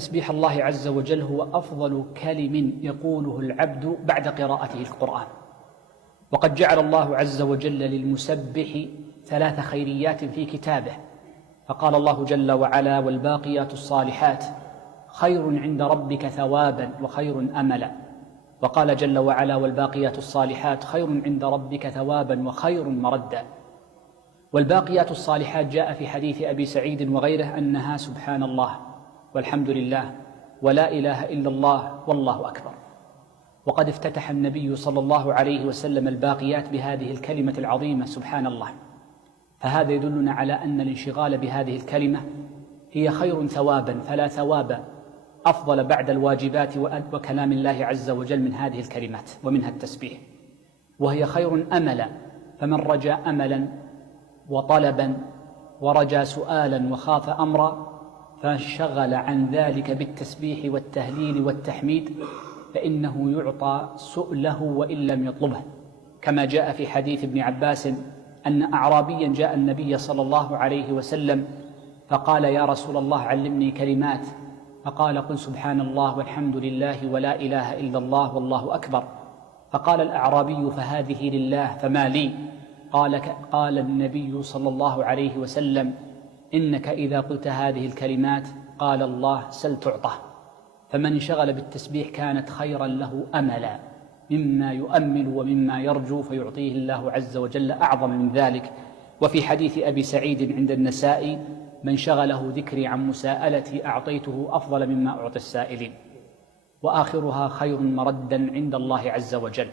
تسبيح الله عز وجل هو أفضل كلم يقوله العبد بعد قراءته القرآن. وقد جعل الله عز وجل للمسبح 3 خيريات في كتابه، فقال الله جل وعلا: والباقيات الصالحات خير عند ربك ثوابا وخير أملا. وقال جل وعلا: والباقيات الصالحات خير عند ربك ثوابا وخير مردا. والباقيات الصالحات جاء في حديث أبي سعيد وغيره أنها سبحان الله والحمد لله ولا إله إلا الله والله أكبر. وقد افتتح النبي صلى الله عليه وسلم الباقيات بهذه الكلمة العظيمة سبحان الله، فهذا يدلنا على أن الانشغال بهذه الكلمة هي خير ثوابا، فلا ثواب أفضل بعد الواجبات وكلام الله عز وجل من هذه الكلمات ومنها التسبيح. وهي خير أملا، فمن رجا أملا وطلبا ورجا سؤالا وخاف أمرا فانشغل عن ذلك بالتسبيح والتهليل والتحميد فإنه يعطى سؤله وإن لم يطلبه، كما جاء في حديث ابن عباس أن أعرابيا جاء النبي صلى الله عليه وسلم فقال: يا رسول الله علمني كلمات. فقال: قل سبحان الله والحمد لله ولا إله إلا الله والله أكبر. فقال الأعرابي: فهذه لله فما لي؟ قال النبي صلى الله عليه وسلم: إنك إذا قلت هذه الكلمات قال الله: سل تعطى. فمن انشغل بالتسبيح كانت خيرا له أملا مما يؤمل ومما يرجو، فيعطيه الله عز وجل أعظم من ذلك. وفي حديث أبي سعيد عند النسائي: من شغله ذكري عن مساءلتي أعطيته أفضل مما أعطي السائلين. وآخرها خير مردا عند الله عز وجل.